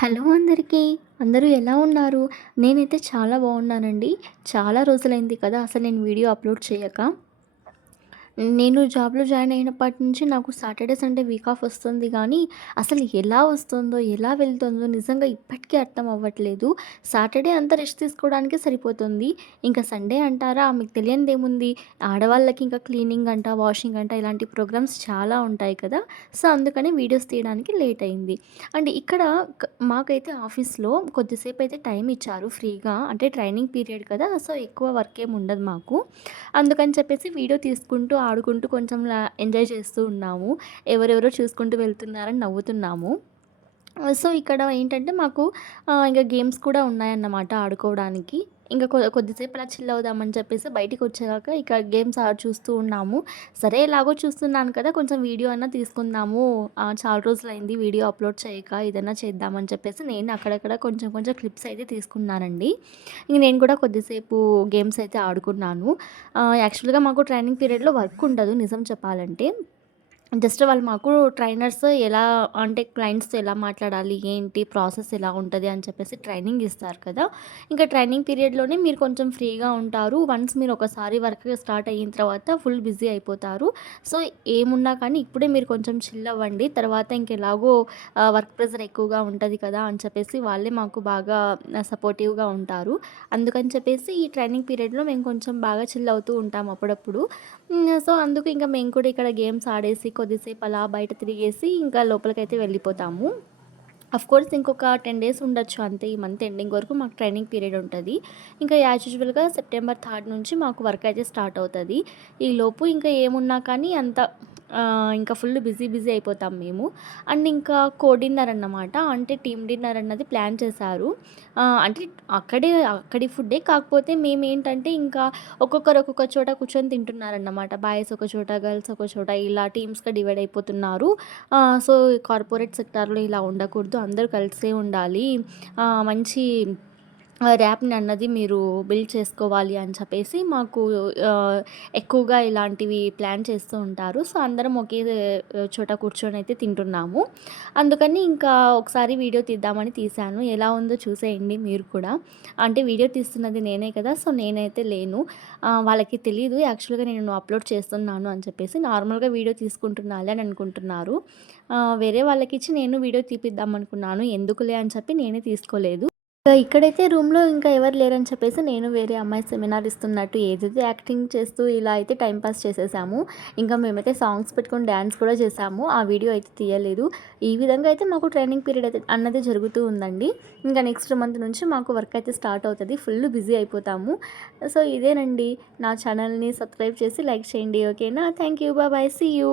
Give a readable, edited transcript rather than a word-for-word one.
Hello అందరికీ. అందరూ ఎలా ఉన్నారు? నేనైతే చాలా బాగున్నానండి. చాలా రోజులైంది కదా అసలు నేను వీడియో అప్‌లోడ్ చేయక. నేను జాబ్‌లో జాయిన్ అయినప్పటి నుంచి నాకు సాటర్‌డే, సండే వీక్ ఆఫ్ వస్తుంది గానీ, అసలు ఎలా వస్తుందో, ఎలా వెళ్తుందో నిజంగా ఇప్పటికీ అర్థం అవ్వట్లేదు. సాటర్‌డే అంతా రెస్ట్ తీసుకోవడానికే సరిపోతుంది. ఇంకా సండే అంటారా మీకు తెలియనిదేముంది, ఆడవాళ్ళకి ఇంకా క్లీనింగ్ అంట, వాషింగ్ అంట ఇలాంటి ప్రోగ్రామ్స్ చాలా ఉంటాయి కదా! సో, అందుకని వీడియోస్ తీయడానికి లేట్ అయింది. అండ్ ఇక్కడ మాకైతే ఆఫీస్‌లో కొద్దిసేపయితే టైం ఇచ్చారు ఫ్రీగా. అంటే ట్రైనింగ్ పీరియడ్ కదా! సో, ఎక్కువ వర్క్ ఏమి ఉండదు మాకు. అందుకని చెప్పేసి వీడియో తీసుకుంటూ, ఆడుకుంటూ కొంచెం ఎంజాయ్ చేస్తూ ఉన్నాము. ఎవరెవరో చూసుకుంటూ వెళ్తున్నారని నవ్వుతున్నాము. సో, ఇక్కడ ఏంటంటే మాకు ఇంక గేమ్స్ కూడా ఉన్నాయన్నమాట ఆడుకోవడానికి. ఇంక కొద్దిసేపు అలా చిల్ అవుదామని చెప్పేసి బయటికొచ్చాక ఇక గేమ్స్ చూస్తూ ఉన్నాము. సరే ఎలాగో చూస్తున్నాను కదా! కొంచెం వీడియో అన్నా తీసుకుందాము. చాలా రోజులైంది వీడియో అప్‌లోడ్ చేయక ఏదన్నా చేద్దామని చెప్పేసి నేను అక్కడక్కడ కొంచెం కొంచెం క్లిప్స్ అయితే తీసుకున్నానండి. ఇంక నేను కూడా కొద్దిసేపు గేమ్స్ అయితే ఆడుకున్నాను. యాక్చువల్‌గా మాకు ట్రైనింగ్ పీరియడ్‌లో వర్క్ ఉండదు నిజం చెప్పాలంటే. జస్ట్ వాళ్ళు మాకు ట్రైనర్స్ ఎలా అంటే క్లయింట్స్‌తో ఎలా మాట్లాడాలి, ఏంటి ప్రాసెస్ ఎలా ఉంటది అని చెప్పేసి ట్రైనింగ్ ఇస్తారు కదా! ఇంకా ట్రైనింగ్ పీరియడ్‌లోనే మీరు కొంచెం ఫ్రీగా ఉంటారు. వన్స్ మీరు ఒకసారి వర్క్ స్టార్ట్ అయిన తర్వాత ఫుల్ బిజీ అయిపోతారు. సో, ఏమున్నా కానీ ఇప్పుడే మీరు కొంచెం చిల్ అవ్వండి. తర్వాత ఇంకెలాగో వర్క్ ప్రెషర్ ఎక్కువగా ఉంటది కదా! అని చెప్పేసి వాళ్ళే మాకు బాగా సపోర్టివ్‌గా ఉంటారు. అందుకని చెప్పేసి ఈ ట్రైనింగ్ పీరియడ్‌లో మేము కొంచెం బాగా చిల్ అవుతూ ఉంటాం అప్పుడప్పుడు. సో, అందుకు ఇంక మేము కూడా ఇక్కడ గేమ్స్ ఆడేసి, కొద్దిసేపు అలా బయట తిరిగేసి, ఇంకా లోపలికైతే వెళ్ళిపోతాము. ఆఫ్‌కోర్స్ ఇంకొక 10 డేస్ ఉండొచ్చు అంతే. ఈ మంత్ ఎండింగ్ వరకు మాకు ట్రైనింగ్ పీరియడ్ ఉంటది. ఇంకా యాజ్ యూజువల్‌గా సెప్టెంబర్ 3 నుంచి మాకు వర్క్ అయితే స్టార్ట్ అవుతది. ఈలోపు ఇంకా ఏమున్నా కానీ అంత ఇంకా ఫుల్ బిజీ బిజీ అయిపోతాం మేము. అండ్ ఇంకా డిన్నర్ అన్నమాట. అంటే టీమ్ డిన్నర్ అన్నది ప్లాన్ చేశారు. అంటే అక్కడి ఫుడ్డే కాకపోతే మేమేంటంటే ఇంకా ఒక్కొక్కరు ఒక్కొక్క చోట కూర్చొని తింటున్నారన్నమాట. బాయ్స్ ఒక చోట, గర్ల్స్ ఒక చోట ఇలా టీమ్స్‌గా డివైడ్ అయిపోతున్నారు. సో, కార్పొరేట్ సెక్టార్‌లో ఇలా ఉండకూడదు. అందరూ కలిసే ఉండాలి. మంచి ర్యాప్‌ని అన్నది మీరు బిల్డ్ చేసుకోవాలి అని చెప్పేసి మాకు ఎక్కువగా ఇలాంటివి ప్లాన్ చేస్తూ ఉంటారు. సో, అందరం ఒకే చోట కూర్చొనైతే తింటున్నాము. అందుకని ఇంకా ఒకసారి వీడియో తీద్దామని తీశాను. ఎలా ఉందో చూసేయండి మీరు కూడా. అంటే వీడియో తీస్తున్నది నేనే కదా! సో, నేనైతే లేను. వాళ్ళకి తెలీదు యాక్చువల్‌గా నేను అప్‌లోడ్ చేస్తున్నాను అని చెప్పేసి. నార్మల్‌గా వీడియో తీసుకుంటున్నాలే అని అనుకుంటున్నారు. వేరే వాళ్ళకిచ్చి నేను వీడియో తీపిద్దాం అనుకున్నాను. ఎందుకులే అని చెప్పి నేనే తీసుకోలేదు. ఇక్కడైతే రూమ్‌లో ఇంకా ఎవరు లేరని చెప్పేసి నేను వేరే అమ్మాయి సెమినార్ ఇస్తున్నట్టు ఏదేదో యాక్టింగ్ చేస్తూ ఇలా అయితే టైమ్ పాస్ చేసేసాము. ఇంకా మేమైతే సాంగ్స్ పెట్టుకొని డాన్స్ కూడా చేసాము. ఆ వీడియో అయితే తీయలేదు. ఈ విధంగా అయితే మాకు ట్రైనింగ్ పీరియడ్ అయితే అన్నది జరుగుతూ ఉందండి. ఇంకా నెక్స్ట్ మంత్ నుంచి మాకు వర్క్ అయితే స్టార్ట్ అవుతది. ఫుల్ బిజీ అయిపోతాము. సో, ఇదేనండి. నా ఛానల్‌ని సబ్స్క్రైబ్ చేసి లైక్ చేయండి. ఓకేనా? Thank you. Bye. See you.